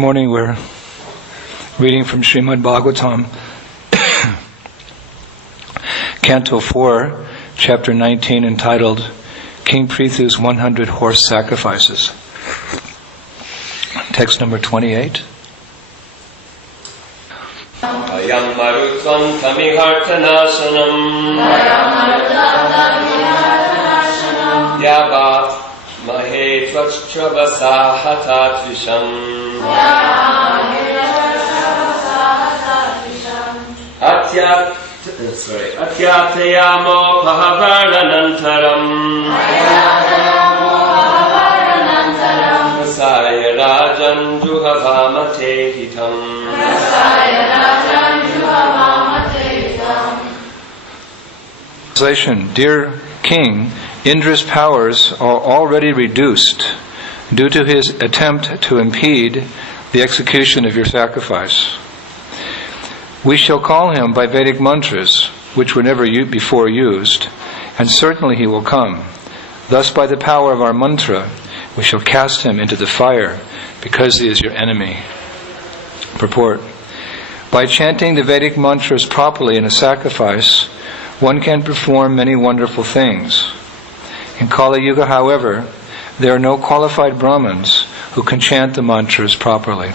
morning we're reading from Srimad Bhagavatam, Canto 4, Chapter 19, entitled King Prithu's 100 Horse Sacrifices. Text number 28. Ayam marutvam tamihartanasanam Yaba mahe tvachtrabasa visham Atyatayamo pahavaranantaram Masaya rajan juhavamate hitam. Translation. Dear King, Indra's powers are already reduced due to his attempt to impede the execution of your sacrifice. We shall call him by Vedic mantras, which were never before used, and certainly he will come. Thus, by the power of our mantra, we shall cast him into the fire, because he is your enemy. Purport. By chanting the Vedic mantras properly in a sacrifice, one can perform many wonderful things. In Kali-yuga, however, there are no qualified brahmanas who can chant the mantras properly.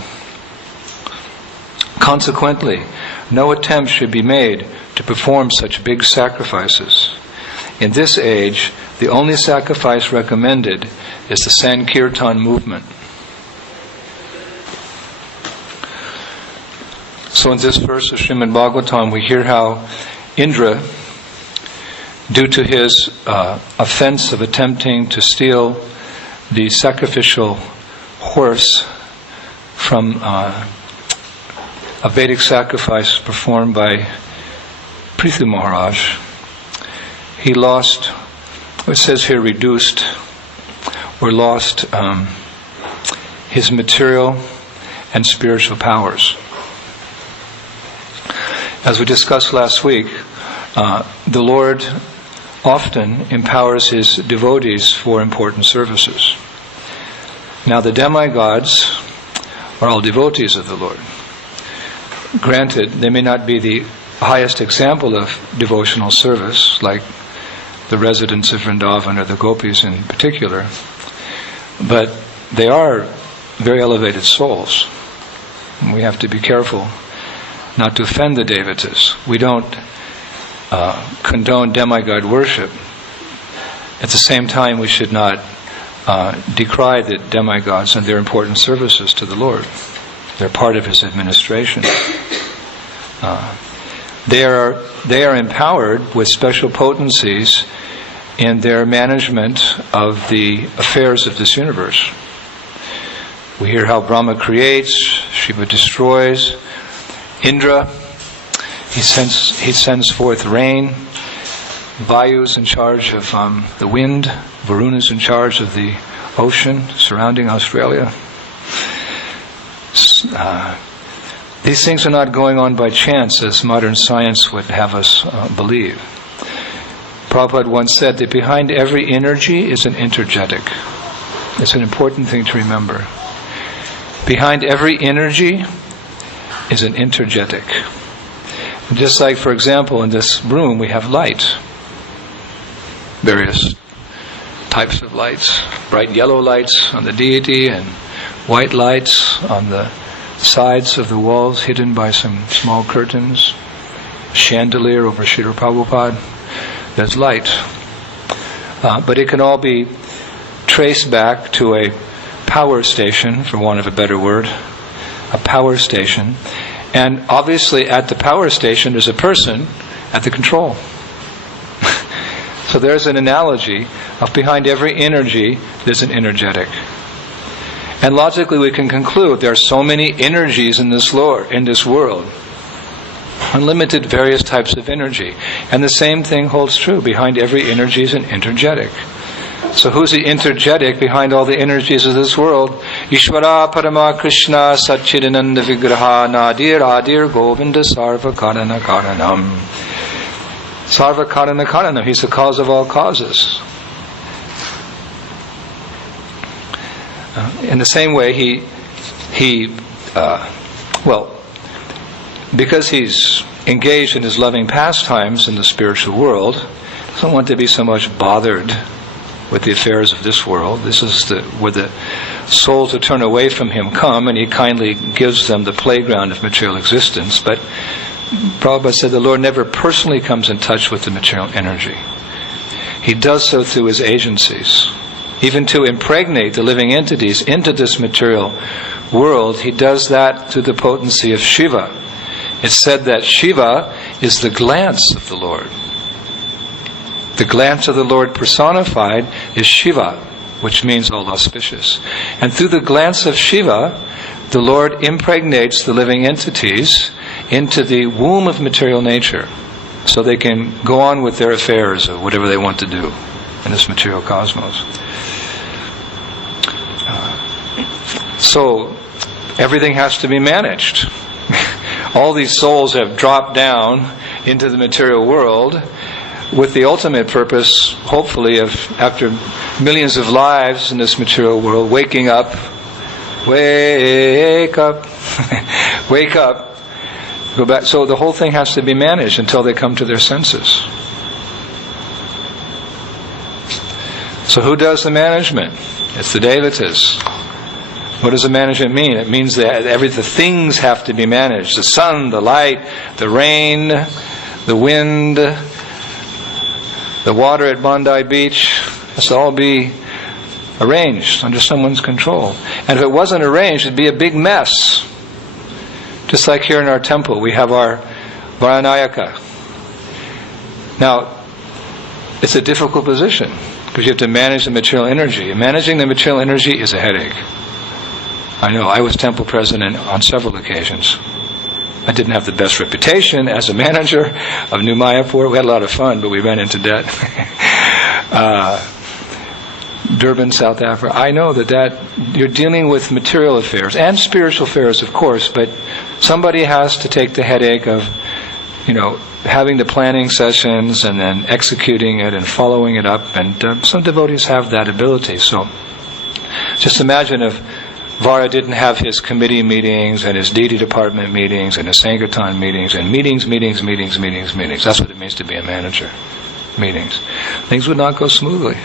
Consequently, no attempt should be made to perform such big sacrifices. In this age, the only sacrifice recommended is the sankirtana movement. So in this verse of Srimad Bhagavatam, we hear how Indra, due to his offense of attempting to steal the sacrificial horse from a Vedic sacrifice performed by Prithu Maharaj, he lost, it says here reduced, or lost his material and spiritual powers. As we discussed last week, the Lord often empowers his devotees for important services. Now the demigods are all devotees of the Lord. Granted, they may not be the highest example of devotional service, like the residents of Vrindavan or the gopis in particular, but they are very elevated souls. And we have to be careful not to offend the devatas. We don't condone demigod worship. At the same time, we should not decry the demigods and their important services to the Lord. They're part of his administration. They are empowered with special potencies in their management of the affairs of this universe. We hear how Brahma creates, Shiva destroys, Indra, he sends forth rain, Vayu's in charge of the wind, Varuna's in charge of the ocean surrounding Australia. These things are not going on by chance, as modern science would have us believe. Prabhupada once said that behind every energy is an energetic. It's an important thing to remember. Behind every energy is an energetic. Just like, for example, in this room we have light. Various types of lights. Bright yellow lights on the deity and white lights on the sides of the walls hidden by some small curtains. Chandelier over Srila Prabhupada. There's light. But it can all be traced back to a power station, for want of a better word. A power station. And obviously at the power station there's a person at the control. So there's an analogy of behind every energy there's an energetic. And logically we can conclude there are so many energies in this world. Unlimited various types of energy. And the same thing holds true. Behind every energy is an energetic. So who's the energetic behind all the energies of this world? Ishvara Parama Krishna Satchidananda Vigraha Nadir Adir Govinda Sarva Karana Karanam. Sarva Karana Karanam. He's the cause of all causes. In the same way, he because he's engaged in his loving pastimes in the spiritual world, doesn't want to be so much bothered with the affairs of this world. This is where the souls who turn away from him come, and he kindly gives them the playground of material existence. But Prabhupada said the Lord never personally comes in touch with the material energy. He does so through his agencies. Even to impregnate the living entities into this material world, he does that through the potency of Shiva. It's said that Shiva is the glance of the Lord. The glance of the Lord personified is Shiva, which means all auspicious. And through the glance of Shiva, the Lord impregnates the living entities into the womb of material nature, so they can go on with their affairs of whatever they want to do in this material cosmos. So everything has to be managed. All these souls have dropped down into the material world with the ultimate purpose, hopefully, of, after millions of lives in this material world, waking up, wake up, wake up, go back. So the whole thing has to be managed until they come to their senses. So who does the management? It's the devatas. What does the management mean? It means that the things have to be managed. The sun, the light, the rain, the wind, the water at Bondi Beach, has to all be arranged under someone's control. And if it wasn't arranged, it'd be a big mess. Just like here in our temple, we have our Varanayaka. Now, it's a difficult position, because you have to manage the material energy. And managing the material energy is a headache. I know, I was temple president on several occasions. I didn't have the best reputation as a manager of New Mayapur. We had a lot of fun, but we ran into debt. Durban, South Africa. I know that you're dealing with material affairs and spiritual affairs, of course, but somebody has to take the headache of, having the planning sessions and then executing it and following it up. And some devotees have that ability. So just imagine if Vara didn't have his committee meetings and his deity department meetings and his sankirtan meetings and meetings. That's what it means to be a manager. Meetings. Things would not go smoothly.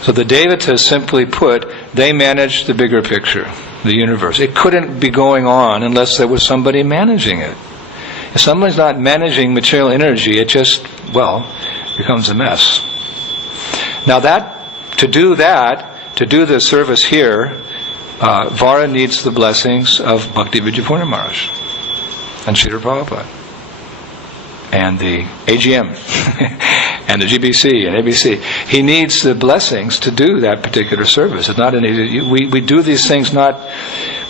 So the devatas, simply put, they manage the bigger picture, the universe. It couldn't be going on unless there was somebody managing it. If someone's not managing material energy, it just, becomes a mess. Now to do the service here, Vara needs the blessings of Bhakti Vijayapurna Maharaj and Srila Prabhupada and the AGM and the GBC and ABC. He needs the blessings to do that particular service. It's not an easy. We do these things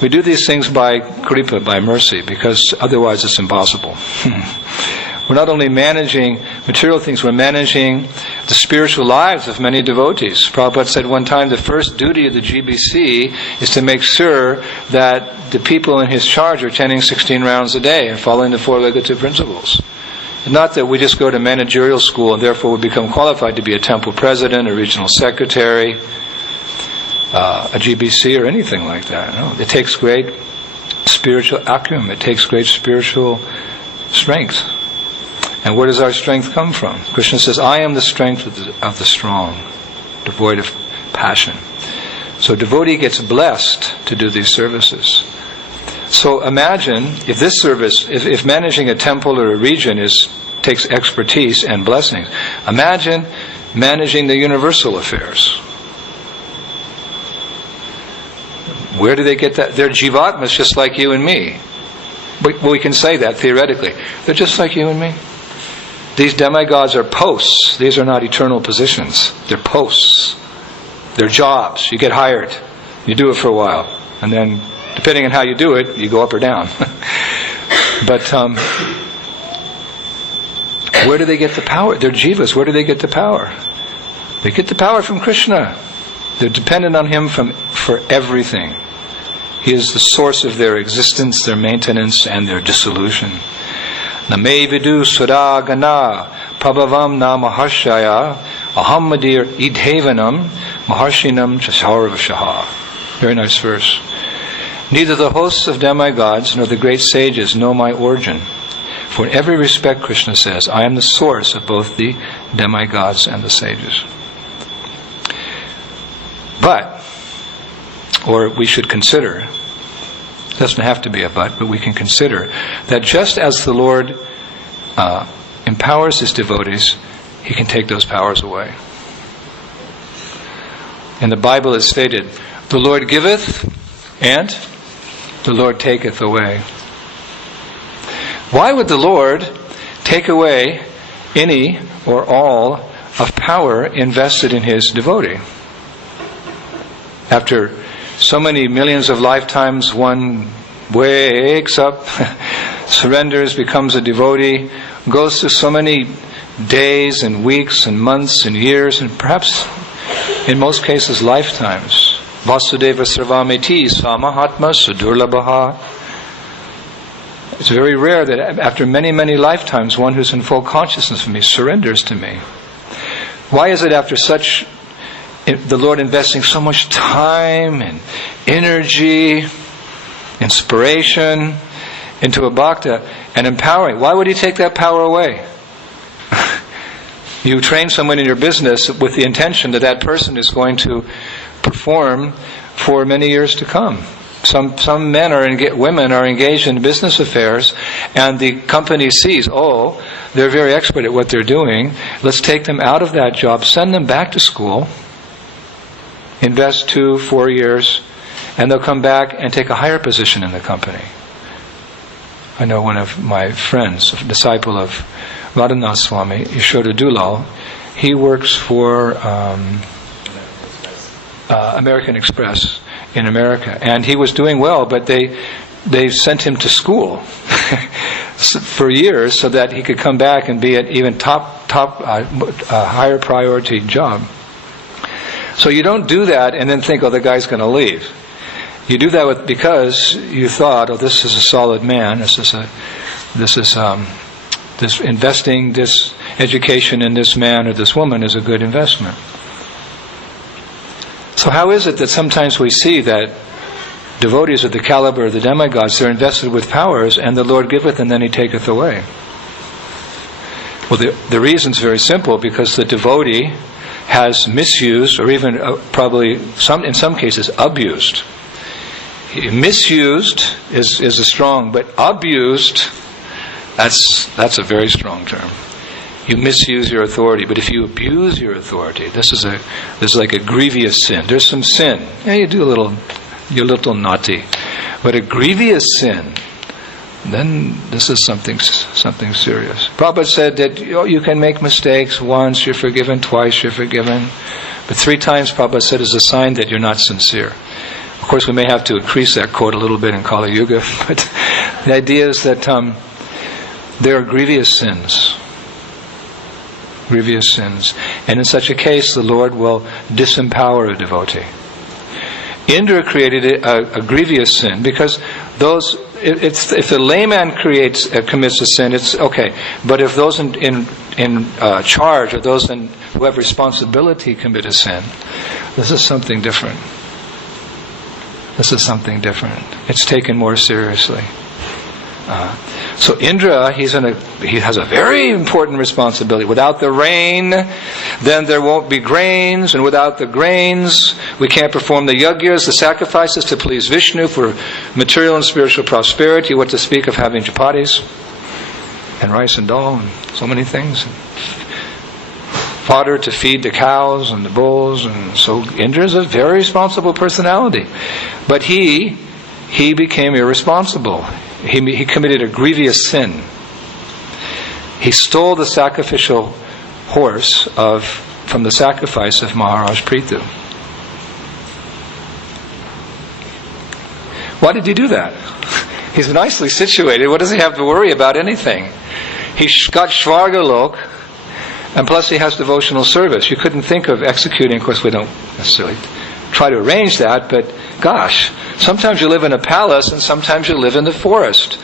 We do these things by kripa, by mercy, because otherwise it's impossible. We're not only managing material things, we're managing the spiritual lives of many devotees. Prabhupada said one time the first duty of the GBC is to make sure that the people in his charge are chanting 16 rounds a day and following the four legative principles. And not that we just go to managerial school and therefore we become qualified to be a temple president, a regional secretary, a GBC, or anything like that. No, it takes great spiritual acumen. It takes great spiritual strength. And where does our strength come from? Krishna says, I am the strength of the strong, devoid of passion. So devotee gets blessed to do these services. So imagine if this service, if managing a temple or a region takes expertise and blessings, imagine managing the universal affairs. Where do they get that? They're jivatmas just like you and me. We can say that theoretically. They're just like you and me. These demigods are posts. These are not eternal positions. They're posts. They're jobs. You get hired. You do it for a while. And then, depending on how you do it, you go up or down. But where do they get the power? They're jivas. Where do they get the power? They get the power from Krishna. They're dependent on Him for everything. He is the source of their existence, their maintenance, and their dissolution. Name vidu suragana prabhavam na maharshaya ahammadir idhevanam maharshinam chasarvashaha. Very nice verse. Neither the hosts of demigods nor the great sages know my origin. For in every respect, Krishna says, I am the source of both the demigods and the sages. But, or we should consider, it doesn't have to be a but we can consider that just as the Lord empowers His devotees, He can take those powers away. In the Bible it's stated, the Lord giveth and the Lord taketh away. Why would the Lord take away any or all of power invested in His devotee? After so many millions of lifetimes, one wakes up, surrenders, becomes a devotee, goes through so many days and weeks and months and years and perhaps in most cases lifetimes. Vasudeva Sarvamiti Samahatma Sudurlabhaha. It's very rare that after many, many lifetimes one who's in full consciousness of me surrenders to me. Why is it after such, the Lord investing so much time and energy, inspiration into a bhakta and empowering? Why would He take that power away? You train someone in your business with the intention that that person is going to perform for many years to come. Some men women are engaged in business affairs, and the company sees, oh, they're very expert at what they're doing. Let's take them out of that job, send them back to school, invest 2-4 years, and they'll come back and take a higher position in the company. I know one of my friends, a disciple of Indradyumna Swami, Yashoda Dulal, he works for American Express in America, and he was doing well, but they sent him to school for years so that he could come back and be at even top higher priority job. So you don't do that and then think, oh, the guy's going to leave. You do that because you thought, oh, this is a solid man. This investing, this education in this man or this woman is a good investment. So how is it that sometimes we see that devotees of the caliber of the demigods, they're invested with powers, and the Lord giveth and then He taketh away? Well, the reason's very simple, because the devotee has misused, or even probably in some cases abused. Misused is a strong, but abused, that's a very strong term. You misuse your authority, but if you abuse your authority, this is like a grievous sin. There's some sin. Yeah, you're a little naughty, but a grievous sin, then this is something serious. Prabhupada said that you can make mistakes once, you're forgiven, twice you're forgiven, but 3 times, Prabhupada said, is a sign that you're not sincere. Of course, we may have to increase that quote a little bit in Kali-yuga, but the idea is that there are grievous sins. Grievous sins. And in such a case, the Lord will disempower a devotee. Indra created a grievous sin because if the layman commits a sin, it's okay. But if those in charge or those who have responsibility commit a sin, this is something different. This is something different. It's taken more seriously. So Indra, he has a very important responsibility. Without the rain, then there won't be grains, and without the grains, we can't perform the yajnas, the sacrifices to please Vishnu for material and spiritual prosperity. What to speak of having chapatis and rice and dal and so many things. Fodder to feed the cows and the bulls, and so Indra is a very responsible personality. But he became irresponsible. He committed a grievous sin. He stole the sacrificial horse from the sacrifice of Maharaj Prithu. Why did he do that? He's nicely situated. What does he have to worry about anything? He's got Shvargalok, and plus he has devotional service. You couldn't think of executing. Of course, we don't necessarily try to arrange that, but gosh, sometimes you live in a palace and sometimes you live in the forest.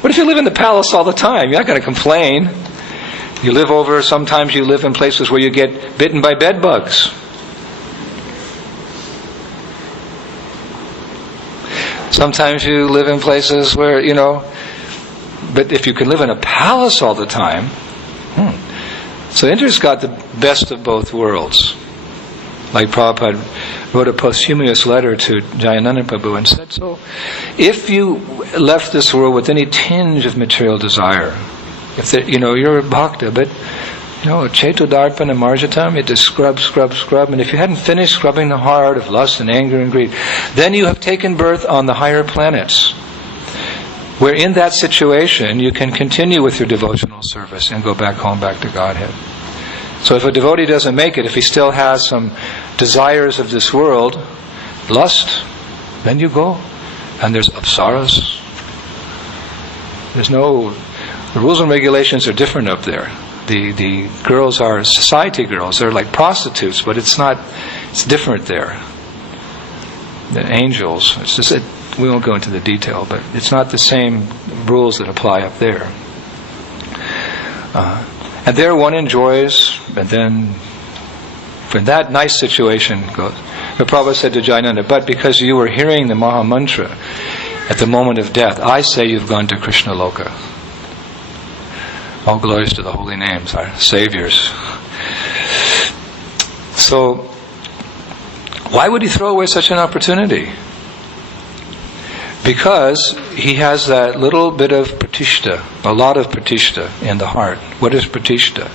What if you live in the palace all the time? You're not going to complain. Sometimes you live in places where you get bitten by bed Sometimes you live in places where, but if you could live in a palace all the time, So Indra's got the best of both worlds. Like Prabhupada wrote a posthumous letter to Jayananda Prabhu and said, so if you left this world with any tinge of material desire, if there, you're a bhakta, but Cheto Darpana Marjatam, you have to scrub, and if you hadn't finished scrubbing the heart of lust and anger and greed, then you have taken birth on the higher planets, where in that situation you can continue with your devotional service and go back home, back to Godhead. So if a devotee doesn't make it, if he still has some desires of this world, lust, then you go. And there's apsaras. The rules and regulations are different up there. The girls are society girls. They're like prostitutes, but it's different there. The angels, we won't go into the detail, but it's not the same rules that apply up there. And there one enjoys, and then when that nice situation goes, the Prabhupada said to Jayananda, but because you were hearing the Maha Mantra at the moment of death, I say you've gone to Krishna Loka. All glories to the holy names, our saviors. So, why would he throw away such an opportunity? Because he has that little bit of pratishta, a lot of pratishta in the heart. What is pratishta?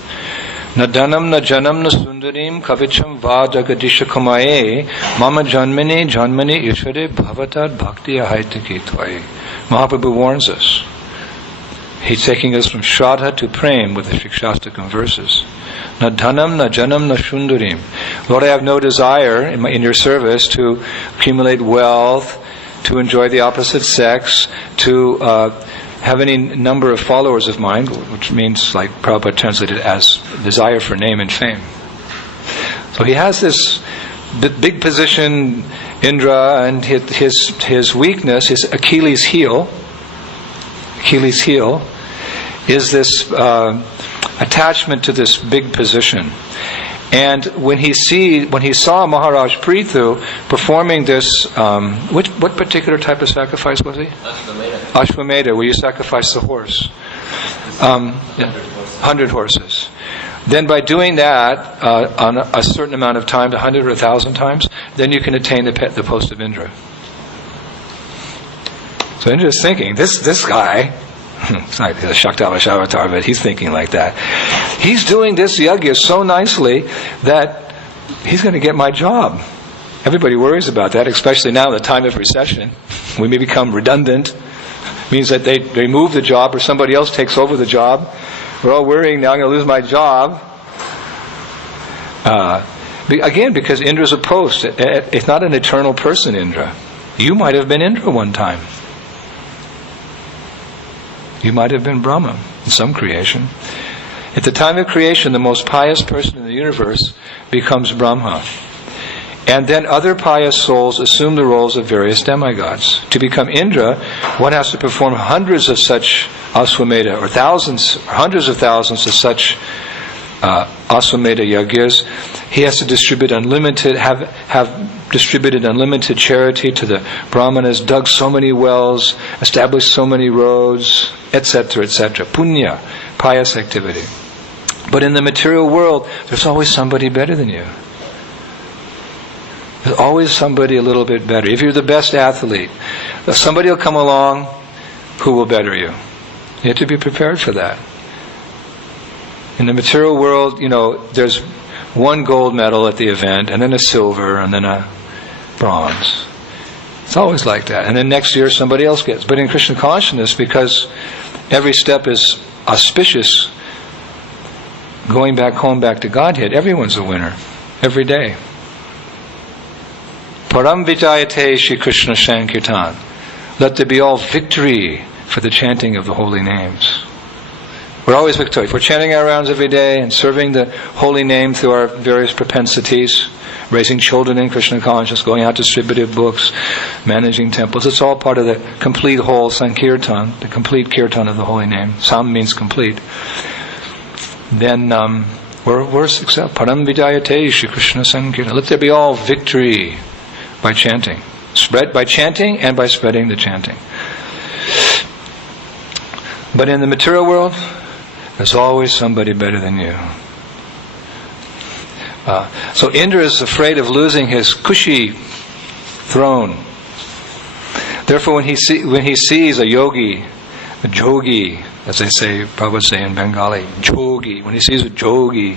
Na dhanam na janam na sundarim kavicham va jagadisha kamaye mama janmani ishvare bhavatad bhakti ahaitaki tvai. Mahaprabhu warns us. He's taking us from Shraddha to Prem with the Shikshastakam verses. Na dhanam na janam na sundarim. Lord, I have no desire in your service to accumulate wealth, to enjoy the opposite sex, to have any number of followers of mine, which means, like Prabhupada translated as desire for name and fame. So he has this big position, Indra, and his weakness, his Achilles heel is this attachment to this big position. And when he saw Maharaj Prithu performing this, what particular type of sacrifice was he? Ashvamedha, where you sacrifice the horse. 100 horses. Then by doing that on a certain amount of time, 100 or 1,000 times, then you can attain the post of Indra. So Indra's thinking, this guy, it's not a Shaktavashavatar, but he's thinking like that. He's doing this yajna so nicely that he's going to get my job. Everybody worries about that, especially now in the time of recession. We may become redundant. It means that they remove the job or somebody else takes over the job. We're all worrying now I'm going to lose my job. Again, because Indra's a post. It's not an eternal person, Indra. You might have been Indra one time. You might have been Brahma in some creation. At the time of creation, the most pious person in the universe becomes Brahma. And then other pious souls assume the roles of various demigods. To become Indra, one has to perform hundreds of such aswamedha, or hundreds of thousands of such aswamedha yajnas. He has to distribute have distributed unlimited charity to the brahmanas, dug so many wells, established so many roads, etc., etc. Punya, pious activity. But in the material world, there's always somebody better than you. There's always somebody a little bit better. If you're the best athlete, somebody will come along who will better you. You have to be prepared for that. In the material world, there's one gold medal at the event, and then a silver, and then a bronze. It's always like that. And then next year somebody else gets. But in Krishna consciousness, because every step is auspicious, going back home, back to Godhead, everyone's a winner. Every day. Param Vijayate Shri Krishna Sankirtan. Let there be all victory for the chanting of the holy names. We're always victorious. We're chanting our rounds every day and serving the holy name through our various propensities, raising children in Krishna consciousness, going out to distributive books, managing temples. It's all part of the complete whole sankirtan, the complete kirtan of the holy name. Sam means complete. Then we're successful. Param Vidayate Shri Krishna Sankirtan. Let there be all victory by chanting. Spread by chanting and by spreading the chanting. But in the material world, there's always somebody better than you. So Indra is afraid of losing his cushy throne. Therefore, when he sees a yogi, a jogi, as they say, Prabhupada say in Bengali, jogi, when he sees a jogi,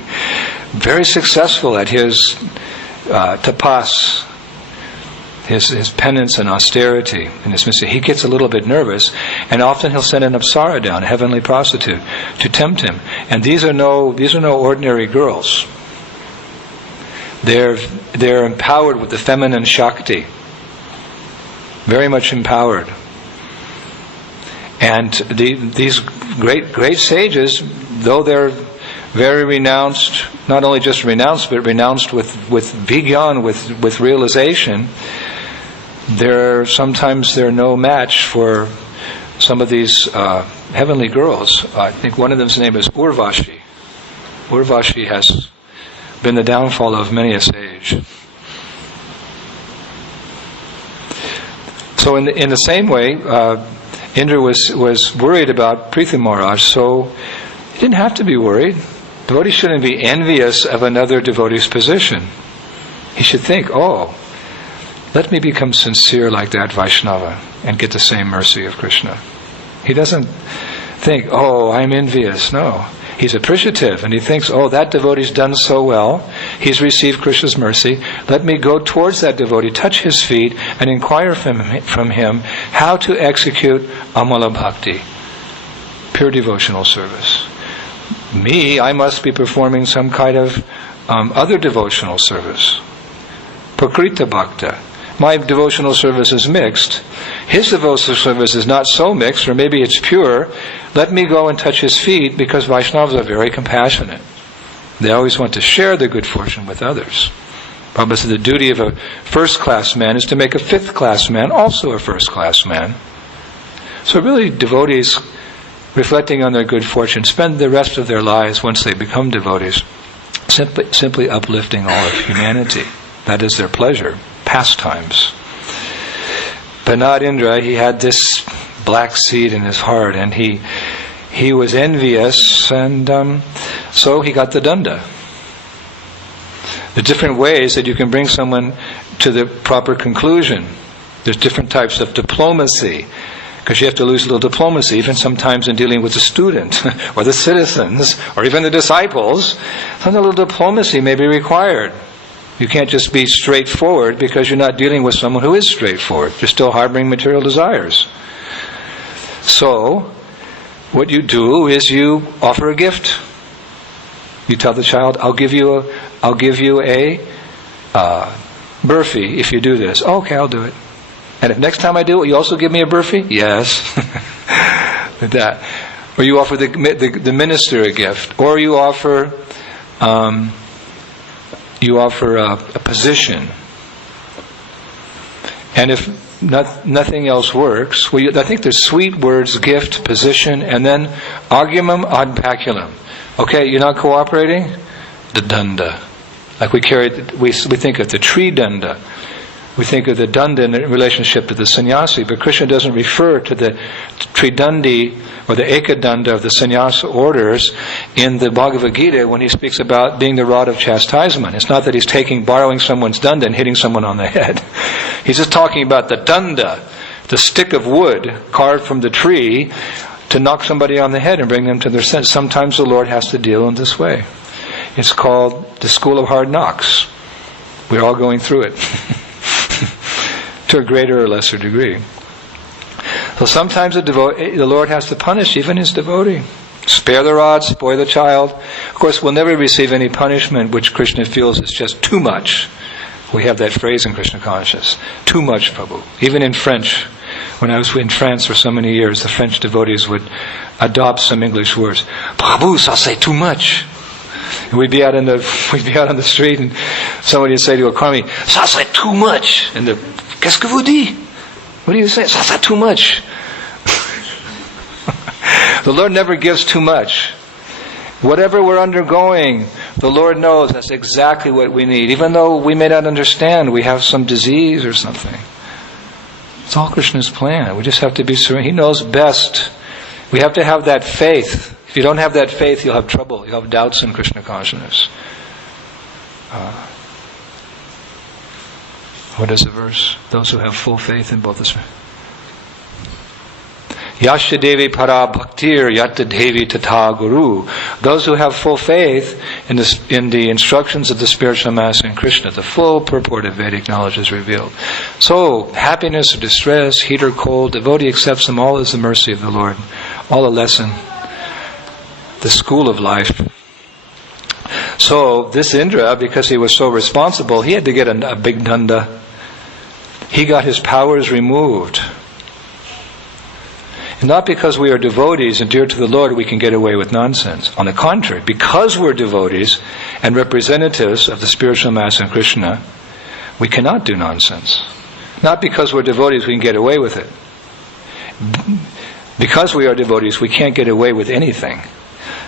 very successful at his tapas, his penance and austerity and his mystery, he gets a little bit nervous, and often he'll send an apsara down, a heavenly prostitute, to tempt him. And these are no ordinary girls. They're empowered with the feminine Shakti, very much empowered. And these great sages, though they're very renounced, not only just renounced, but renounced with vigyan, with realization, sometimes they're no match for some of these heavenly girls. I think one of them's name is Urvashi. Urvashi has been the downfall of many a sage. So in the same way, Indra was worried about Prithi Maharaj, so he didn't have to be worried. Devotee shouldn't be envious of another devotee's position. He should think, let me become sincere like that Vaishnava and get the same mercy of Krishna. He doesn't think, I'm envious. No. He's appreciative, and he thinks, that devotee's done so well. He's received Krishna's mercy. Let me go towards that devotee, touch his feet, and inquire from him how to execute Amala Bhakti, pure devotional service. Me, I must be performing some kind of other devotional service. Prakrita Bhakta. My devotional service is mixed. His devotional service is not so mixed, or maybe it's pure. Let me go and touch his feet, because Vaishnavas are very compassionate. They always want to share their good fortune with others. Prabhupada said the duty of a first-class man is to make a fifth-class man also a first-class man. So really, devotees, reflecting on their good fortune, spend the rest of their lives, once they become devotees, simply uplifting all of humanity. That is their pleasure, pastimes. But not Indra. He had this black seed in his heart, and he was envious, and so he got the danda. The different ways that you can bring someone to the proper conclusion. There's different types of diplomacy, because you have to lose a little diplomacy, even sometimes in dealing with the student, or the citizens, or even the disciples. Some little diplomacy may be required. You can't just be straightforward, because you're not dealing with someone who is straightforward. You're still harboring material desires. So, what you do is you offer a gift. You tell the child, I'll give you a burfi if you do this. Okay, I'll do it. And if next time I do it, will you also give me a burfi? Yes. That. Or you offer the minister a gift. Or you offer a position. And if nothing else works, I think there's sweet words, gift, position, and then argumum ad paculum. Okay, you're not cooperating? The danda. Like we think of the tree danda. We think of the danda in relationship to the sannyasi, but Krishna doesn't refer to the tridandi or the ekadanda of the sannyasa orders in the Bhagavad Gita when he speaks about being the rod of chastisement. It's not that he's borrowing someone's danda and hitting someone on the head. He's just talking about the danda, the stick of wood carved from the tree, to knock somebody on the head and bring them to their sense. Sometimes the Lord has to deal in this way. It's called the school of hard knocks. We're all going through it. To a greater or lesser degree. So sometimes the Lord has to punish even his devotee. Spare the rod, spoil the child. Of course, we'll never receive any punishment which Krishna feels is just too much. We have that phrase in Krishna consciousness. Too much, Prabhu. Even in French, when I was in France for so many years, the French devotees would adopt some English words. Prabhu, ça c'est too much. And we'd be out on the street, and somebody would say to a karmi, ça c'est too much. And qu'est-ce que vous dites? What do you say? Ça c'est too much. The Lord never gives too much. Whatever we're undergoing, the Lord knows that's exactly what we need. Even though we may not understand, we have some disease or something. It's all Krishna's plan. We just have to be serene. He knows best. We have to have that faith. If you don't have that faith, you'll have trouble. You'll have doubts in Krishna consciousness. What is the verse? Those who have full faith in both the... Yasya Devi para bhaktir yatta devi tata guru. Those who have full faith in the instructions of the spiritual master in Krishna, the full purport of Vedic knowledge is revealed. So, happiness or distress, heat or cold, devotee accepts them all as the mercy of the Lord. All a lesson. The school of life. So, this Indra, because he was so responsible, he had to get a big danda. He got his powers removed. And not because we are devotees and dear to the Lord we can get away with nonsense. On the contrary, because we're devotees and representatives of the spiritual master in Krishna, we cannot do nonsense. Not because we're devotees we can get away with it. Because we are devotees we can't get away with anything.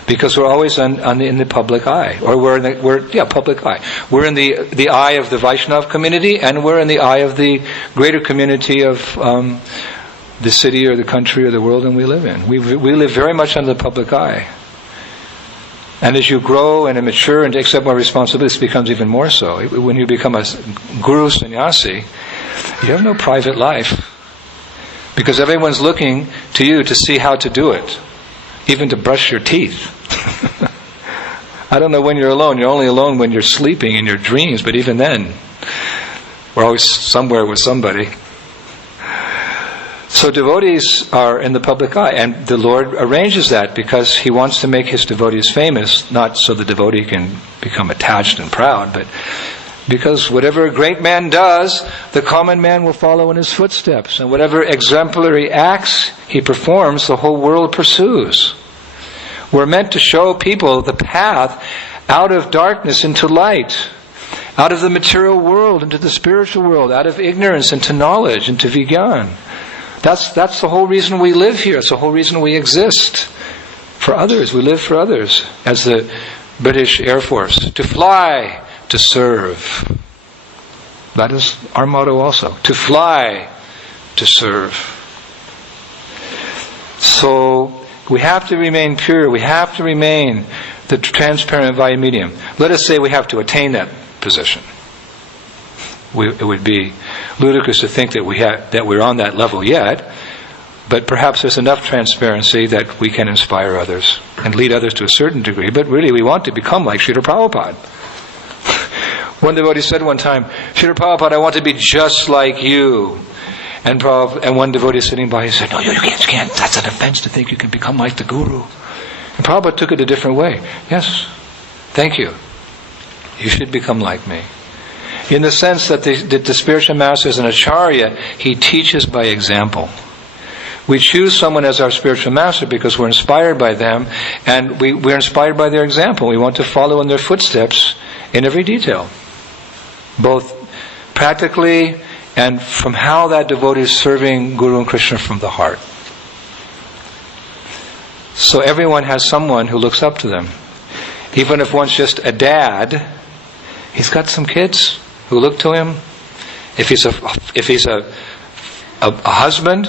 Because we're always in the public eye. Or public eye. We're in the eye of the Vaishnava community, and we're in the eye of the greater community of the city or the country or the world we live in. We live very much under the public eye. And as you grow and mature and accept more responsibility, this becomes even more so. When you become a guru sannyasi, you have no private life. Because everyone's looking to you to see how to do it. Even to brush your teeth. I don't know when you're alone. You're only alone when you're sleeping in your dreams, but even then, we're always somewhere with somebody. So devotees are in the public eye, and the Lord arranges that because He wants to make His devotees famous, not so the devotee can become attached and proud, but because whatever a great man does, the common man will follow in his footsteps, and whatever exemplary acts he performs, the whole world pursues. We're meant to show people the path out of darkness into light, out of the material world into the spiritual world, out of ignorance into knowledge, into Vijnan. That's the whole reason we live here. It's the whole reason we exist. For others. We live for others. As the British Air Force. To fly, to serve. That is our motto also. To fly, to serve. So, we have to remain pure. We have to remain the transparent vaya medium. Let us say we have to attain that position. It would be ludicrous to think that we're on that level yet, but perhaps there's enough transparency that we can inspire others and lead others to a certain degree. But really, we want to become like Srila Prabhupada. One devotee said one time, "Srila Prabhupada, I want to be just like you." And one devotee sitting by, he said, "No, you can't. That's an offense to think you can become like the Guru." And Prabhupada took it a different way. "Yes, thank you. You should become like me." In the sense that the spiritual master is an acharya, he teaches by example. We choose someone as our spiritual master because we're inspired by them, and we're inspired by their example. We want to follow in their footsteps in every detail, both practically and from how that devotee is serving Guru and Krishna from the heart. So everyone has someone who looks up to them. Even if one's just a dad, he's got some kids who look to him. If he's a husband,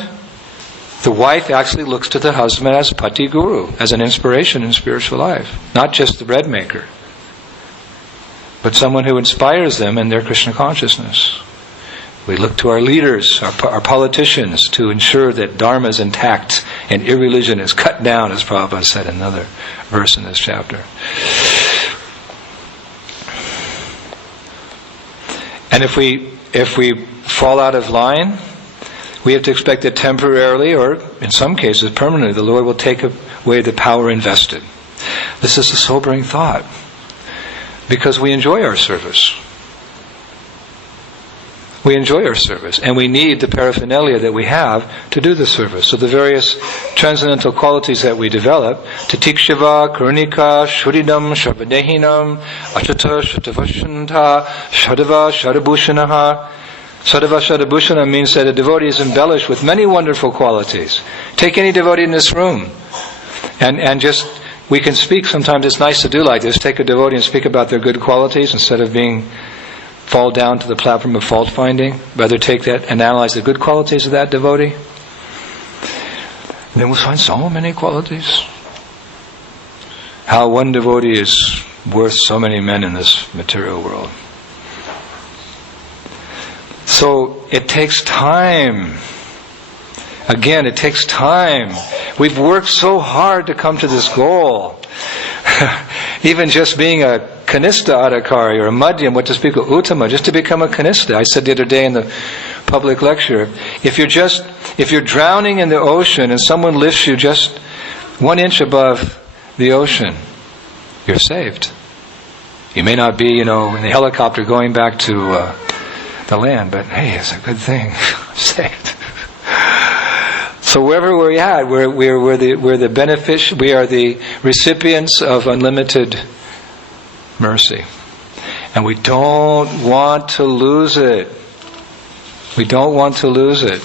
the wife actually looks to the husband as Pati Guru, as an inspiration in spiritual life. Not just the bread maker, but someone who inspires them in their Krishna consciousness. We look to our leaders, our politicians, to ensure that Dharma is intact and irreligion is cut down, as Prabhupada said in another verse in this chapter. And if we fall out of line, we have to expect that temporarily, or in some cases permanently, the Lord will take away the power invested. This is a sobering thought, because we enjoy our service. We enjoy our service, and we need the paraphernalia that we have to do the service. So the various transcendental qualities that we develop, Titikshava, Karunika, Shuridam, Sharvadehinam, Achata, Shatavashanta, Shadava, Shadabhushanaha. Sadhava Shadabhushana means that a devotee is embellished with many wonderful qualities. Take any devotee in this room, and just, we can speak, sometimes it's nice to do like this, take a devotee and speak about their good qualities instead of being fall down to the platform of fault finding. Rather take that and analyze the good qualities of that devotee. Then we'll find so many qualities. How one devotee is worth so many men in this material world. So it takes time. Again, it takes time. We've worked so hard to come to this goal. Even just being a kanista adhikari or a madhyam, what to speak of uttama, just to become a kanista. I said the other day in the public lecture, if you're drowning in the ocean and someone lifts you just 1 inch above the ocean, you're saved. You may not be, in the helicopter going back to the land, but hey, it's a good thing. I'm saved. So wherever we're at, we're the recipients of unlimited mercy. And we don't want to lose it. We don't want to lose it.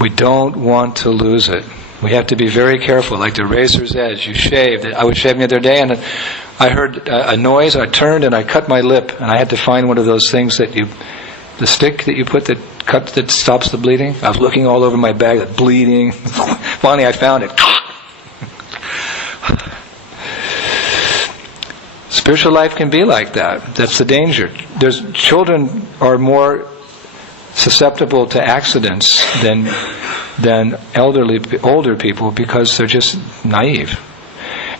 We don't want to lose it. We have to be very careful, like the razor's edge. You shave. I was shaving the other day and I heard a noise. I turned and I cut my lip, and I had to find one of those things the stick that you put that stops the bleeding. I was looking all over my bag, bleeding. Finally I found it. Spiritual life can be like that. That's the danger. Children are more susceptible to accidents than older people because they're just naive.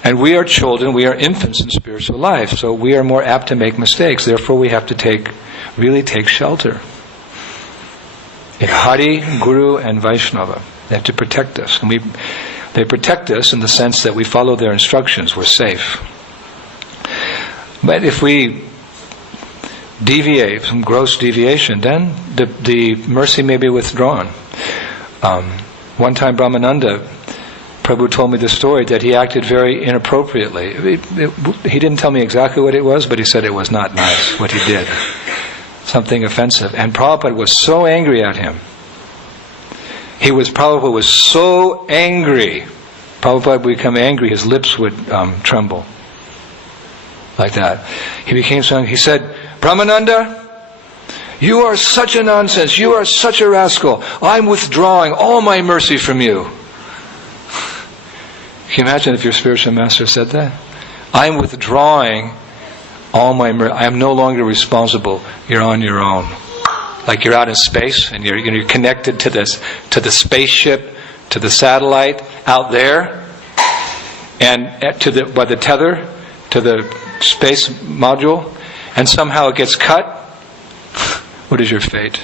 And we are children, we are infants in spiritual life, so we are more apt to make mistakes. Therefore we have to really take shelter. In Hari, Guru, and Vaishnava. They have to protect us. And they protect us in the sense that we follow their instructions, we're safe. But if we deviate, some gross deviation, then the mercy may be withdrawn. One time Brahmananda, Prabhu told me the story that he acted very inappropriately. He didn't tell me exactly what it was, but he said it was not nice, what he did. Something offensive. And Prabhupada was so angry at him. Prabhupada was so angry. Prabhupada would become angry, his lips would tremble. Like that. He became so angry. He said, Brahmananda, you are such a nonsense. You are such a rascal. I'm withdrawing all my mercy from you. Can you imagine if your spiritual master said that? I'm withdrawing all my mercy. I am no longer responsible. You're on your own. Like you're out in space and you're connected to the spaceship, to the satellite out there, and by the tether to the space module, and somehow it gets cut. What is your fate?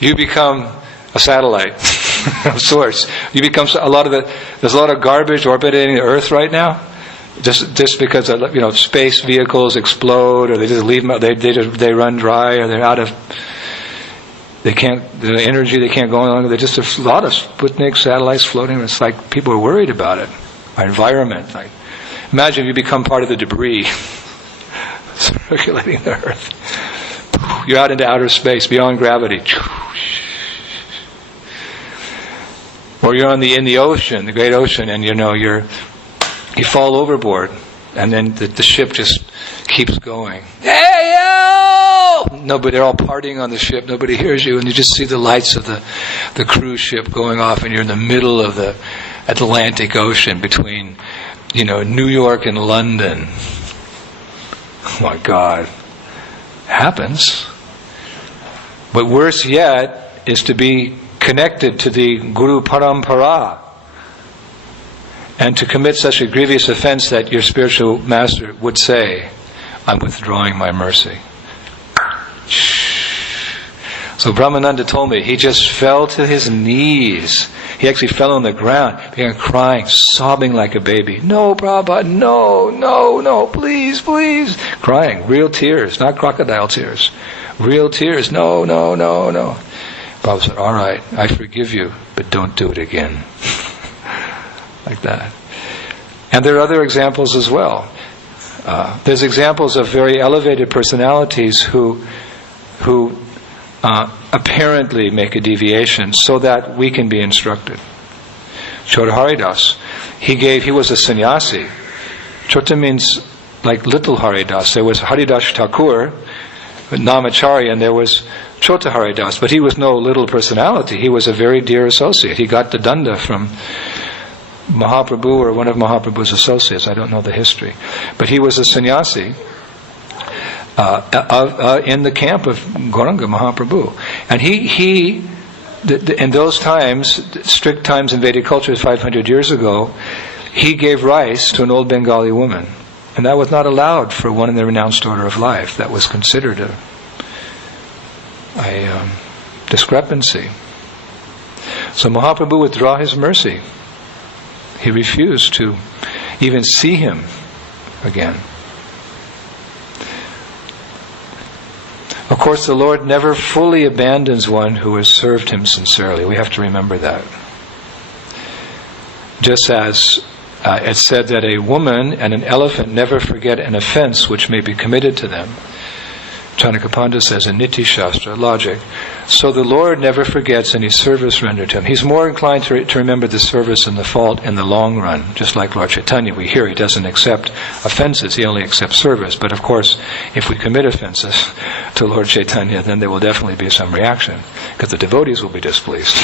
You become a satellite of sorts. You become there's a lot of garbage orbiting the Earth right now, just because space vehicles explode, or they just leave them. They run dry, or they're out of. The energy they can't go on longer. There's just a lot of Sputnik satellites floating. It's like people are worried about it. Our environment. Like, imagine if you become part of the debris circulating the Earth. You're out into outer space, beyond gravity. Or you're in the ocean, the great ocean, and you fall overboard, and then the ship just keeps going. Hey, yo! Nobody, they're all partying on the ship. Nobody hears you, and you just see the lights of the cruise ship going off, and you're in the middle of the Atlantic Ocean between, New York and London. Oh my God, happens. But worse yet is to be connected to the Guru Parampara, and to commit such a grievous offense that your spiritual master would say, I'm withdrawing my mercy. So Brahmananda told me, he just fell to his knees. He actually fell on the ground, began crying, sobbing like a baby. No, Prabhupada, no, please. Crying, real tears, not crocodile tears. Real tears, no. Prabhupada said, all right, I forgive you, but don't do it again. Like that. And there are other examples as well. There's examples of very elevated personalities who apparently make a deviation so that we can be instructed. Chodharidas, he was a sannyasi, Chota means like little Haridas. There was Haridas Thakur, Namacharya, and there was Chota Haridas, but he was no little personality. He was a very dear associate. He got the danda from Mahaprabhu or one of Mahaprabhu's associates. I don't know the history. But he was a sannyasi in the camp of Gauranga Mahaprabhu. And he in those times, strict times in Vedic culture 500 years ago, he gave rice to an old Bengali woman. And that was not allowed for one in the renounced order of life. That was considered a discrepancy. So Mahaprabhu withdrew his mercy. He refused to even see him again. Of course, the Lord never fully abandons one who has served Him sincerely. We have to remember that. Just as it's said that a woman and an elephant never forget an offense which may be committed to them. Chanakapanda says in Niti Shastra, logic, so the Lord never forgets any service rendered to Him. He's more inclined to remember the service and the fault in the long run. Just like Lord Chaitanya, we hear He doesn't accept offenses, He only accepts service. But of course, if we commit offenses to Lord Chaitanya, then there will definitely be some reaction, because the devotees will be displeased.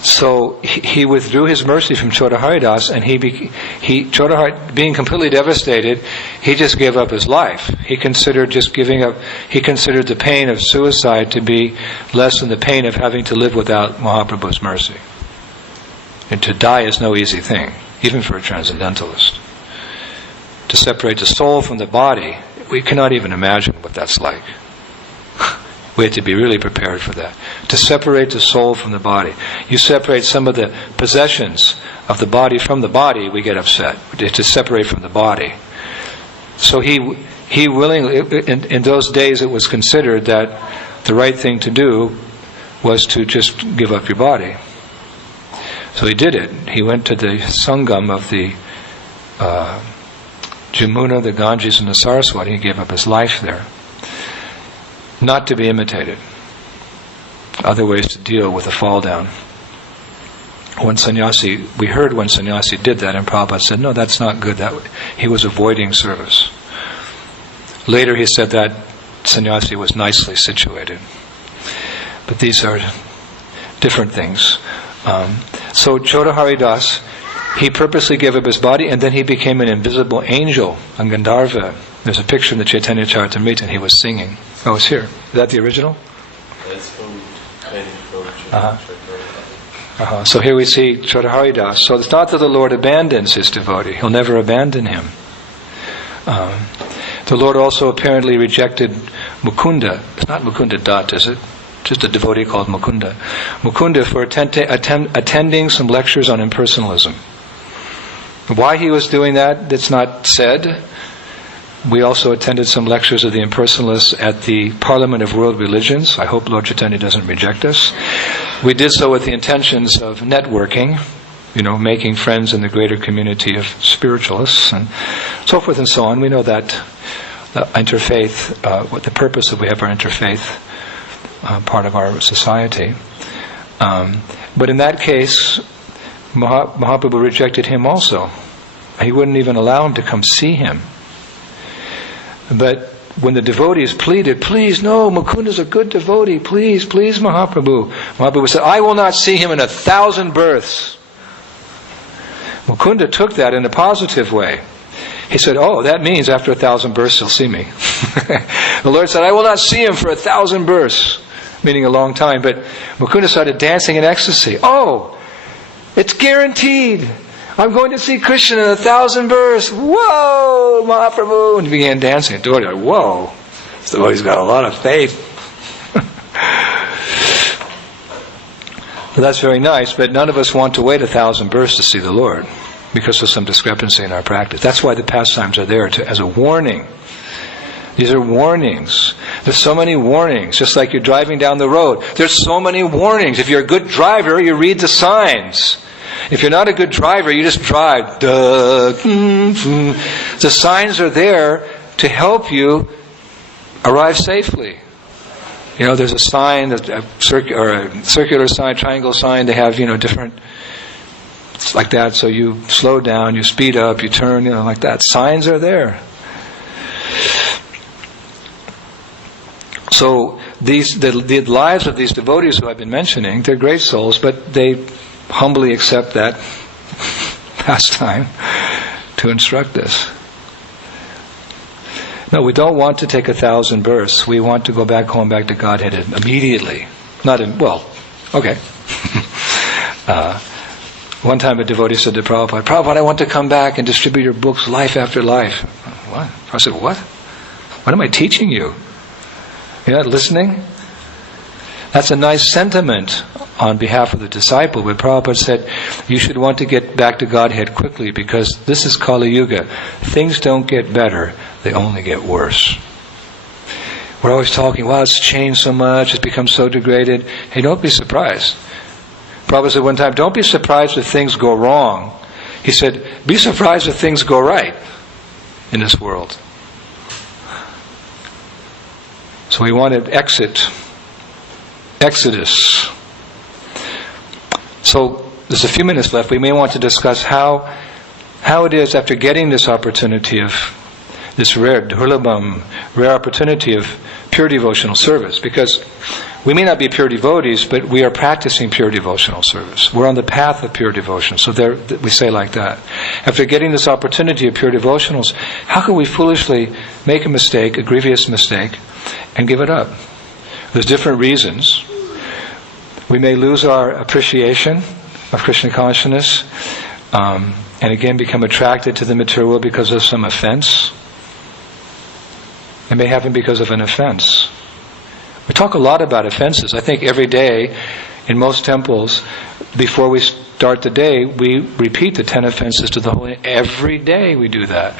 So he withdrew his mercy from Chota Haridas, and Chota being completely devastated, he just gave up his life. He considered the pain of suicide to be less than the pain of having to live without Mahaprabhu's mercy. And to die is no easy thing, even for a transcendentalist. To separate the soul from the body, we cannot even imagine what that's like. We have to be really prepared for that. To separate the soul from the body. You separate some of the possessions of the body from the body, we get upset. To separate from the body. So he willingly, in those days it was considered that the right thing to do was to just give up your body. So he did it. He went to the Sangam of the Jamuna, the Ganges, and the Saraswati. He gave up his life there. Not to be imitated. Other ways to deal with a fall down. We heard one sannyasi did that, and Prabhupada said, no, that's not good. He was avoiding service. Later he said that sannyasi was nicely situated. But these are different things. So Chota Haridas, he purposely gave up his body, and then he became an invisible angel, a Gandharva. There's a picture in the Chaitanya Charitamrita, and he was singing. Oh, it's here. Is that the original? That's from So here we see Chota Haridas. So it's not that the Lord abandons His devotee. He'll never abandon him. The Lord also apparently rejected Mukunda. It's not Mukunda Dutt, is it? Just a devotee called Mukunda. Mukunda for attending some lectures on impersonalism. Why he was doing that, it's not said. We also attended some lectures of the impersonalists at the Parliament of World Religions. I hope Lord Chaitanya doesn't reject us. We did so with the intentions of networking, making friends in the greater community of spiritualists, and so forth and so on. We know that interfaith, what the purpose of we have our interfaith part of our society. But in that case, Mahaprabhu rejected him also. He wouldn't even allow him to come see him. But when the devotees pleaded, please, no, Mukunda's a good devotee, please, Mahaprabhu. Mahaprabhu said, I will not see him in 1,000 births. Mukunda took that in a positive way. He said, oh, that means after 1,000 births he'll see me. The Lord said, I will not see him for 1,000 births, meaning a long time. But Mukunda started dancing in ecstasy. Oh, it's guaranteed. I'm going to see Krishna in 1,000 births. Whoa, Mahaprabhu. And he began dancing. And Dori, whoa. So he's got a lot of faith. Well, that's very nice, but none of us want to wait 1,000 births to see the Lord because of some discrepancy in our practice. That's why the pastimes are there as a warning. These are warnings. There's so many warnings, just like you're driving down the road. There's so many warnings. If you're a good driver, you read the signs. If you're not a good driver, you just drive. The signs are there to help you arrive safely. There's a sign, a circular sign, triangle sign. They have, different It's like that, so you slow down, you speed up, you turn, like that. Signs are there. So the lives of these devotees who I've been mentioning, they're great souls, but they humbly accept that pastime to instruct us. No, we don't want to take 1,000 births. We want to go back home, back to Godhead immediately. Okay. One time a devotee said to Prabhupada, Prabhupada, I want to come back and distribute your books life after life. What? I said, what? What am I teaching you? You're not listening? That's a nice sentiment on behalf of the disciple, but Prabhupada said, you should want to get back to Godhead quickly because this is Kali-yuga. Things don't get better, they only get worse. We're always talking, wow, it's changed so much, it's become so degraded. Hey, don't be surprised. Prabhupada said one time, don't be surprised if things go wrong. He said, be surprised if things go right in this world. So we want to Exodus. So there's a few minutes left. We may want to discuss how it is after getting this opportunity of this rare opportunity of pure devotional service, because we may not be pure devotees, but we are practicing pure devotional service. We're on the path of pure devotion. So there, we say like that. After getting this opportunity of pure devotionals, how can we foolishly make a mistake, a grievous mistake, and give it up? There's different reasons. We may lose our appreciation of Krishna consciousness, and again become attracted to the material world because of some offense. It may happen because of an offense. We talk a lot about offenses. I think every day in most temples, before we start the day, we repeat the 10 offenses to the Holy. Every day we do that.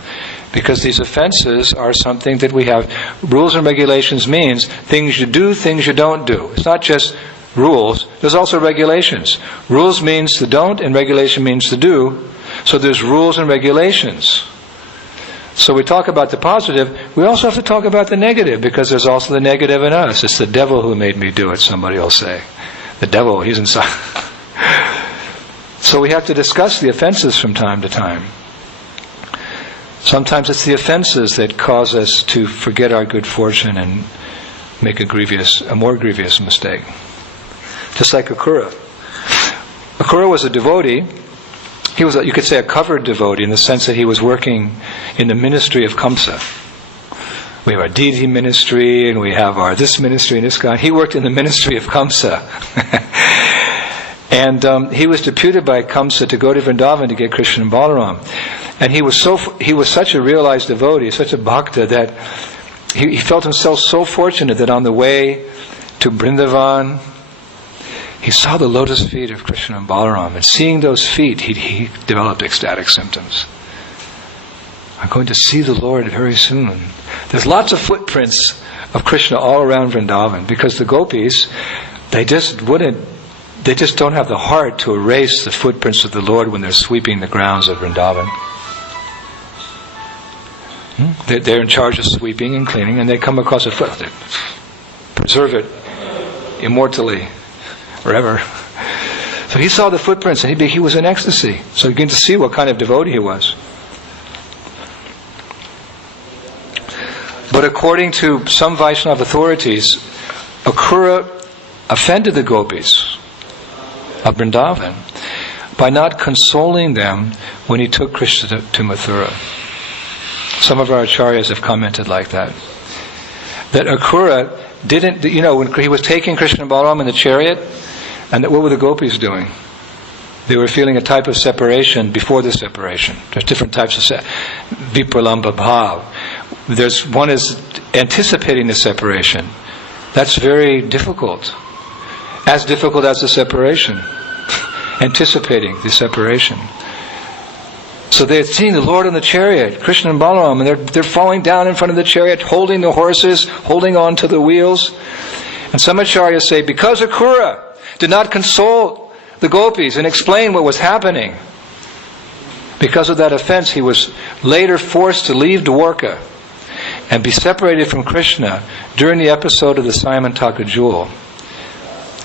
Because these offenses are something that we have. Rules and regulations means things you do, things you don't do. It's not just rules. There's also regulations. Rules means to don't, and regulation means to do. So there's rules and regulations. So we talk about the positive, we also have to talk about the negative, because there's also the negative in us. It's the devil who made me do it, somebody will say. The devil, he's inside. So we have to discuss the offenses from time to time. Sometimes it's the offenses that cause us to forget our good fortune and make a more grievous mistake. Just like Akrura. Akrura was a devotee. He was, you could say, a covered devotee in the sense that he was working in the ministry of Kamsa. We have our deity ministry, and we have our this ministry and this guy. He worked in the ministry of Kamsa. And he was deputed by Kamsa to go to Vrindavan to get Krishna and Balaram. And he was such a realized devotee, such a bhakta, that he felt himself so fortunate that on the way to Vrindavan, he saw the lotus feet of Krishna and Balaram, and seeing those feet, he developed ecstatic symptoms. I'm going to see the Lord very soon. There's lots of footprints of Krishna all around Vrindavan, because the gopis, they just don't have the heart to erase the footprints of the Lord when they're sweeping the grounds of Vrindavan. They're in charge of sweeping and cleaning, and they come across a foot. They preserve it immortally. Forever. So he saw the footprints, and he was in ecstasy. So you begin to see what kind of devotee he was. But according to some Vaishnava authorities, Akrura offended the gopis of Vrindavan by not consoling them when he took Krishna to Mathura. Some of our acharyas have commented like that. That Akrura didn't, when he was taking Krishna and Balaram in the chariot, and what were the gopis doing? They were feeling a type of separation before the separation. There's different types of vipralamba bhav. One is anticipating the separation. That's very difficult. As difficult as the separation. Anticipating the separation. So they had seen the Lord in the chariot, Krishna and Balaram, and they're falling down in front of the chariot, holding the horses, holding on to the wheels. And some acharyas say, because Akrura did not console the gopis and explain what was happening, because of that offense, he was later forced to leave Dwarka and be separated from Krishna during the episode of the Simantaka jewel.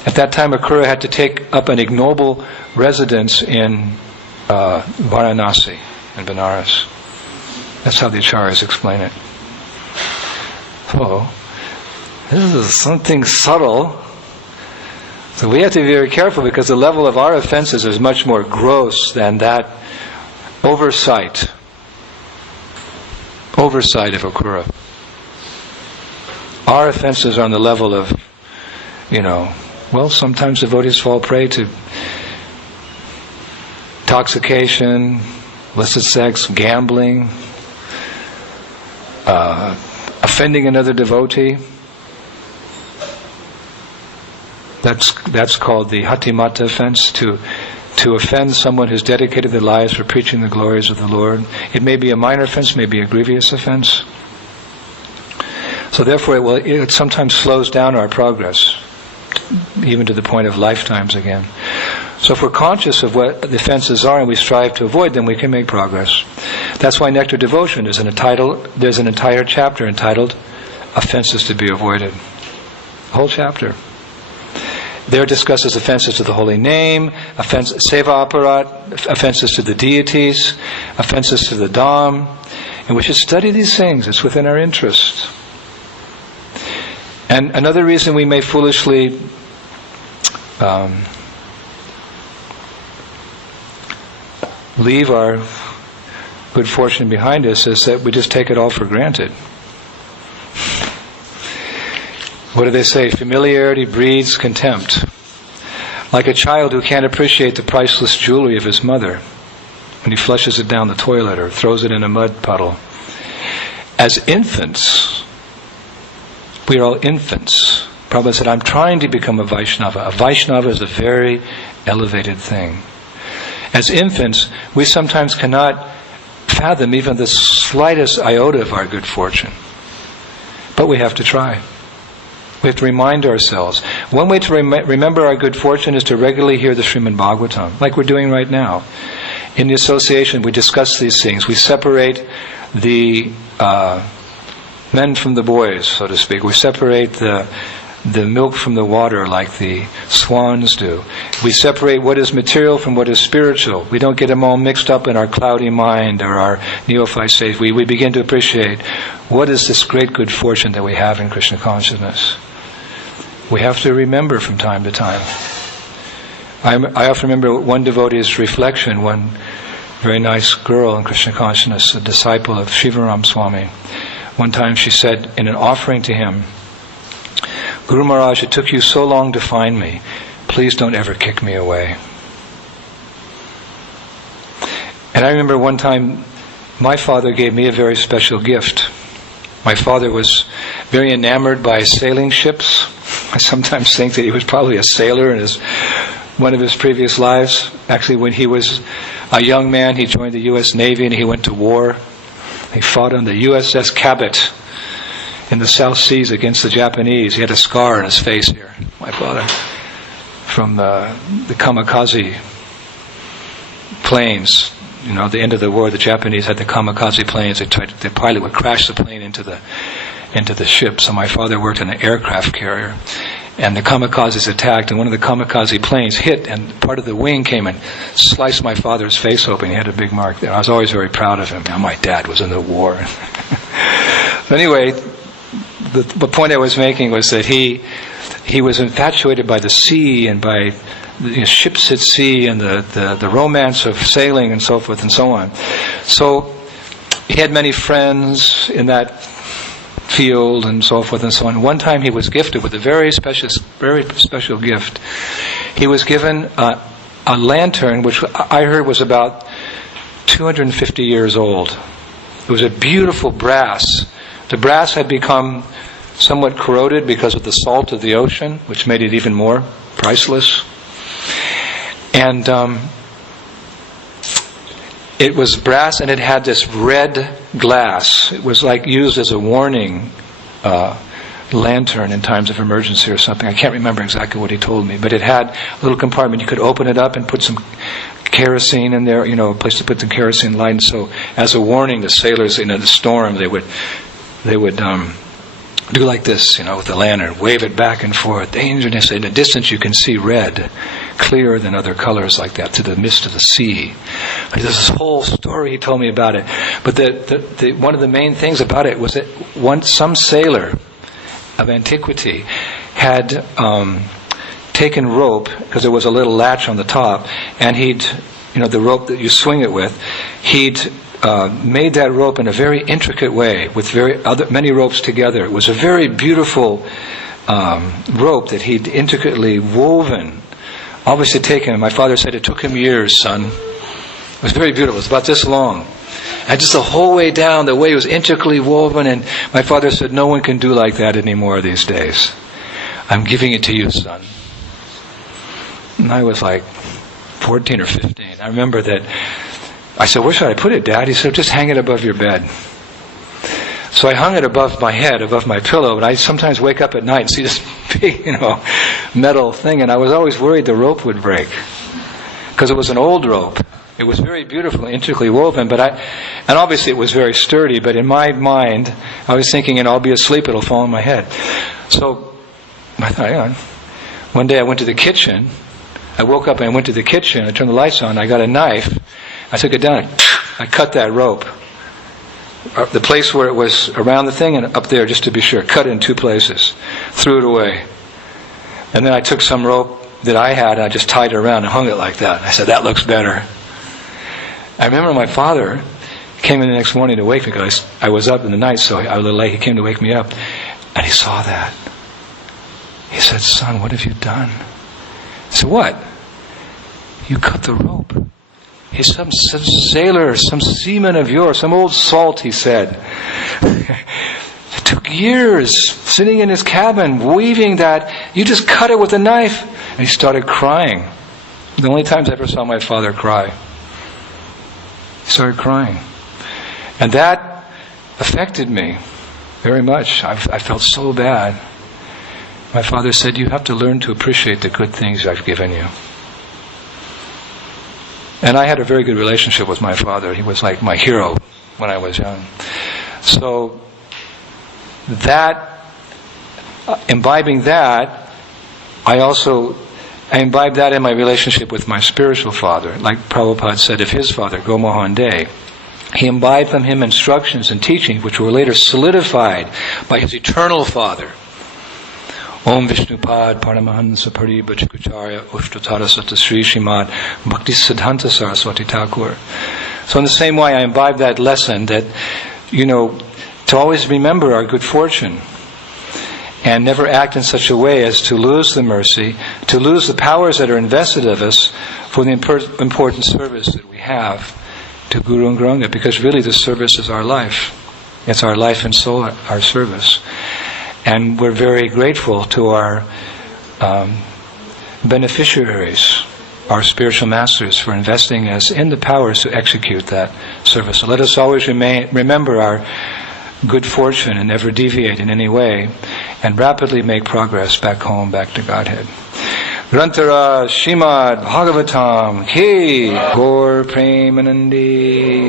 At that time, Akrura had to take up an ignoble residence in Varanasi and Benares. That's how the acharyas explain it. So, this is something subtle. So we have to be very careful, because the level of our offenses is much more gross than that oversight of Akura. Our offenses are on the level of, sometimes devotees fall prey to intoxication, illicit sex, gambling, offending another devotee. That's called the Hatimata offense, to offend someone who's dedicated their lives for preaching the glories of the Lord. It may be a minor offense, may be a grievous offense. So therefore it sometimes slows down our progress, even to the point of lifetimes again. So if we're conscious of what the offenses are and we strive to avoid them, we can make progress. That's why Nectar Devotion there's an entire chapter entitled Offenses to be Avoided. A whole chapter. There discusses offenses to the holy name, seva aparat, offenses to the deities, offenses to the Dham. And we should study these things. It's within our interest. And another reason we may foolishly leave our good fortune behind us is that we just take it all for granted. What do they say? Familiarity breeds contempt. Like a child who can't appreciate the priceless jewelry of his mother when he flushes it down the toilet or throws it in a mud puddle. As infants, we are all infants. Prabhupada said, I'm trying to become a Vaishnava. A Vaishnava is a very elevated thing. As infants, we sometimes cannot fathom even the slightest iota of our good fortune. But we have to try. We have to remind ourselves. One way to remember our good fortune is to regularly hear the Srimad Bhagavatam, like we're doing right now. In the association, we discuss these things. We separate the men from the boys, so to speak. We separate the milk from the water, like the swans do. We separate what is material from what is spiritual. We don't get them all mixed up in our cloudy mind or our neophyte state. We begin to appreciate what is this great good fortune that we have in Krishna consciousness. We have to remember from time to time. I often remember one devotee's reflection, one very nice girl in Krishna consciousness, a disciple of Shivaram Swami. One time she said in an offering to him, Guru Maharaj, it took you so long to find me. Please don't ever kick me away. And I remember one time my father gave me a very special gift. My father was very enamored by sailing ships. I sometimes think that he was probably a sailor in one of his previous lives. Actually, when he was a young man, he joined the U.S. Navy and he went to war. He fought on the USS Cabot in the South Seas against the Japanese. He had a scar on his face here, my father, from the kamikaze planes. At the end of the war, the Japanese had the kamikaze planes. The pilot would crash the plane into the ship. So my father worked in an aircraft carrier, and the kamikazes attacked, and one of the kamikaze planes hit, and part of the wing came and sliced my father's face open. He had a big mark there. I was always very proud of him. My dad was in the war. So anyway, the point I was making was that he was infatuated by the sea and by ships at sea and the romance of sailing and so forth and so on. So he had many friends in that field and so forth and so on. One time he was gifted with a very special gift. He was given a lantern which I heard was about 250 years old. It was a beautiful brass. The brass had become somewhat corroded because of the salt of the ocean, which made it even more priceless. And it was brass, and it had this red glass. It was like used as a warning lantern in times of emergency or something. I can't remember exactly what he told me, but it had a little compartment. You could open it up and put some kerosene in there, a place to put the kerosene light. And so as a warning, the sailors, in the storm, they would do like this, with the lantern, wave it back and forth. Danger, and in the distance you can see red. clearer than other colors like that, to the mist of the sea. There's this whole story he told me about it. But one of the main things about it was that some sailor of antiquity had taken rope, because there was a little latch on the top, and the rope that you swing it with, he'd made that rope in a very intricate way, with many ropes together. It was a very beautiful rope that he'd intricately woven. Obviously taken, my father said it took him years, son. It was very beautiful. It was about this long. And just the whole way down, the way it was intricately woven, and my father said, no one can do like that anymore these days. I'm giving it to you, son. And I was like 14 or 15. I remember that I said, where should I put it, Dad? He said, just hang it above your bed. So I hung it above my head, above my pillow, and I sometimes wake up at night and see this big, metal thing, and I was always worried the rope would break. Because it was an old rope. It was very beautiful, intricately woven, and obviously it was very sturdy, but in my mind, I was thinking, I'll be asleep, it'll fall on my head. So, I thought, hang on. One day I went to the kitchen. I woke up and I went to the kitchen, I turned the lights on, I got a knife, I took it down, I cut that rope. The place where it was around the thing and up there, just to be sure, cut it in 2 places, threw it away. And then I took some rope that I had and I just tied it around and hung it like that. I said, that looks better. I remember my father came in the next morning to wake me, because I was up in the night, so I was a little late. He came to wake me up, and he saw that. He said, son, what have you done? I said, what? You cut the rope. He's some sailor, some seaman of yours, some old salt, he said. It took years sitting in his cabin, weaving that. You just cut it with a knife. And he started crying. The only times I ever saw my father cry. He started crying. And that affected me very much. I felt so bad. My father said, you have to learn to appreciate the good things I've given you. And I had a very good relationship with my father. He was like my hero when I was young. So imbibing that, I imbibed that in my relationship with my spiritual father. Like Prabhupada said of his father, Gomohan De, he imbibed from him instructions and teachings which were later solidified by his eternal father. Om Vishnupad Paramahansa Paribhajacharya Ushtatara Sata Sri Srimad Bhakti Siddhanta Saraswati Thakur. So in the same way I imbibed that lesson that, to always remember our good fortune and never act in such a way as to lose the mercy, to lose the powers that are invested of us for the important service that we have to Guru and Granga, because really the service is our life. It's our life and soul, our service. And we're very grateful to our beneficiaries, our spiritual masters, for investing us in the powers to execute that service. So let us always remember our good fortune and never deviate in any way, and rapidly make progress back home, back to Godhead. Grantara Srimad Bhagavatam Ki Gaur Premanandi